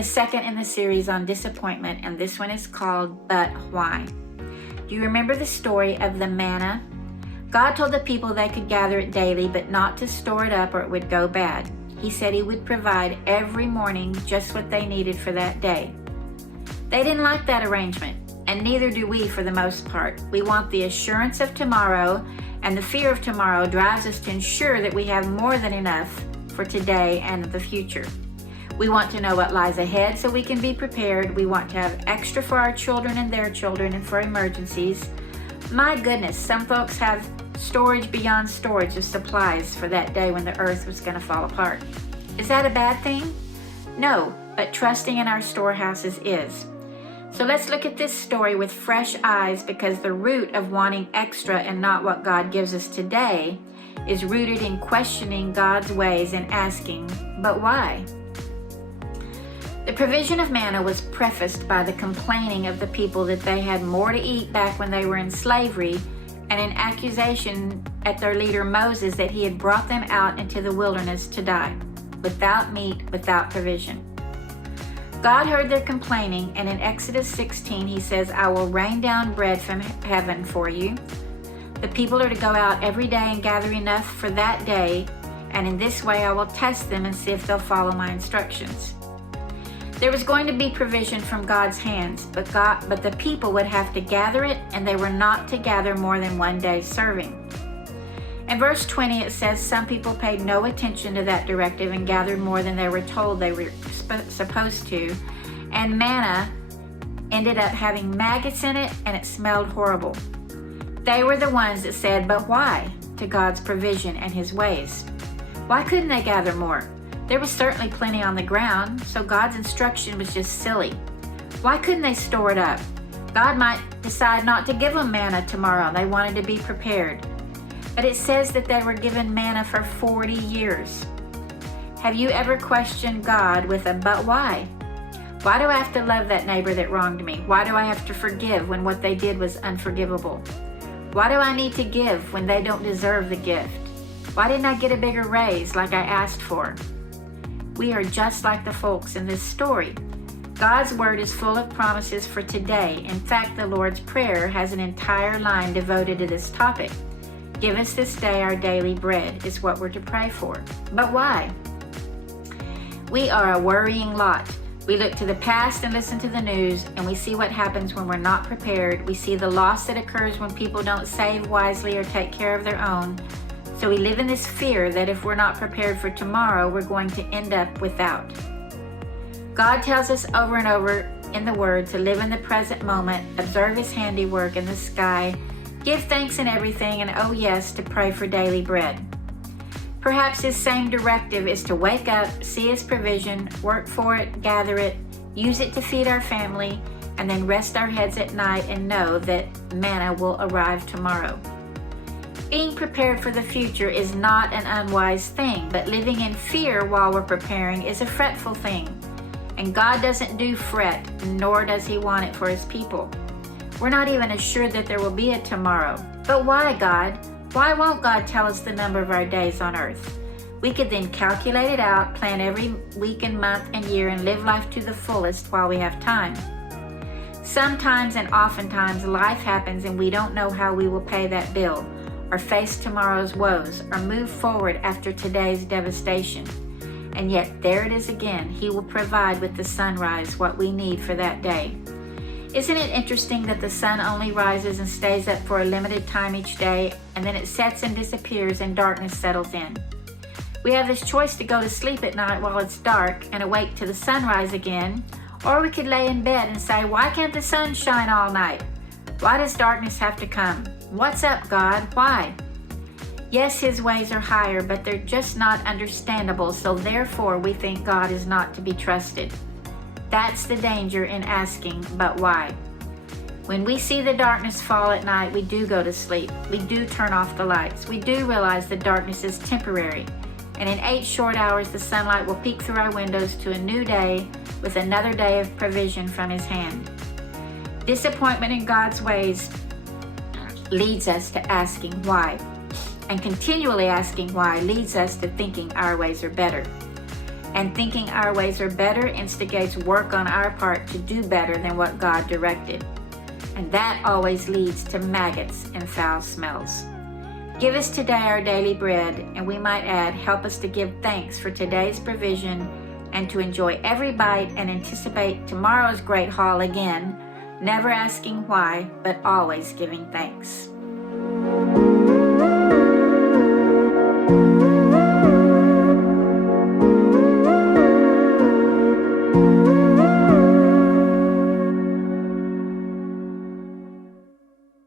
the second in the series on disappointment, and this one is called But Why? Do you remember the story of the manna? God told the people they could gather it daily, but not to store it up or it would go bad. He said he would provide every morning just what they needed for that day. They didn't like that arrangement, and neither do we for the most part. We want the assurance of tomorrow, and the fear of tomorrow drives us to ensure that we have more than enough for today and the future. We want to know what lies ahead so we can be prepared. We want to have extra for our children and their children and for emergencies. My goodness, some folks have storage beyond storage of supplies for that day when the earth was going to fall apart. Is that a bad thing? No, but trusting in our storehouses is. So let's look at this story with fresh eyes, because the root of wanting extra and not what God gives us today is rooted in questioning God's ways and asking, but why? The provision of manna was prefaced by the complaining of the people that they had more to eat back when they were in slavery, and an accusation at their leader Moses that he had brought them out into the wilderness to die, without meat, without provision. God heard their complaining, and in Exodus 16 he says, I will rain down bread from heaven for you. The people are to go out every day and gather enough for that day, and in this way I will test them and see if they'll follow my instructions. There was going to be provision from God's hands, but the people would have to gather it, and they were not to gather more than one day's serving. In verse 20 it says some people paid no attention to that directive and gathered more than they were told they were supposed to, and manna ended up having maggots in it, and it smelled horrible. They were the ones that said, but why, to God's provision and his ways. Why couldn't they gather more? There was certainly plenty on the ground, so God's instruction was just silly. Why couldn't they store it up? God might decide not to give them manna tomorrow. They wanted to be prepared. But it says that they were given manna for 40 years. Have you ever questioned God with a but why? Why do I have to love that neighbor that wronged me? Why do I have to forgive when what they did was unforgivable? Why do I need to give when they don't deserve the gift? Why didn't I get a bigger raise like I asked for? We are just like the folks in this story. God's word is full of promises for today. In fact, the Lord's Prayer has an entire line devoted to this topic. Give us this day our daily bread is what we're to pray for. But why? We are a worrying lot. We look to the past and listen to the news, and we see what happens when we're not prepared. We see the loss that occurs when people don't save wisely or take care of their own. So we live in this fear that if we're not prepared for tomorrow, we're going to end up without. God tells us over and over in the Word to live in the present moment, observe His handiwork in the sky, give thanks in everything, and oh yes, to pray for daily bread. Perhaps His same directive is to wake up, see His provision, work for it, gather it, use it to feed our family, and then rest our heads at night and know that manna will arrive tomorrow. Being prepared for the future is not an unwise thing, but living in fear while we're preparing is a fretful thing. And God doesn't do fret, nor does He want it for His people. We're not even assured that there will be a tomorrow. But why, God? Why won't God tell us the number of our days on earth? We could then calculate it out, plan every week and month and year, and live life to the fullest while we have time. Sometimes and oftentimes life happens and we don't know how we will pay that bill, or face tomorrow's woes, or move forward after today's devastation. And yet there it is again. He will provide with the sunrise what we need for that day. Isn't it interesting that the sun only rises and stays up for a limited time each day, and then it sets and disappears and darkness settles in? We have this choice to go to sleep at night while it's dark and awake to the sunrise again, or we could lay in bed and say, why can't the sun shine all night? Why does darkness have to come? What's up, God? Why? Yes, His ways are higher, but they're just not understandable, so therefore we think God is not to be trusted. That's the danger in asking, but why? When we see the darkness fall at night, we do go to sleep. We do turn off the lights. We do realize the darkness is temporary. And in 8 short hours, the sunlight will peek through our windows to a new day with another day of provision from His hand. Disappointment in God's ways leads us to asking why. And continually asking why leads us to thinking our ways are better. and thinking our ways are better instigates work on our part to do better than what God directed. And that always leads to maggots and foul smells. Give us today our daily bread, and we might add, help us to give thanks for today's provision and to enjoy every bite and anticipate tomorrow's great haul again, never asking why, but always giving thanks.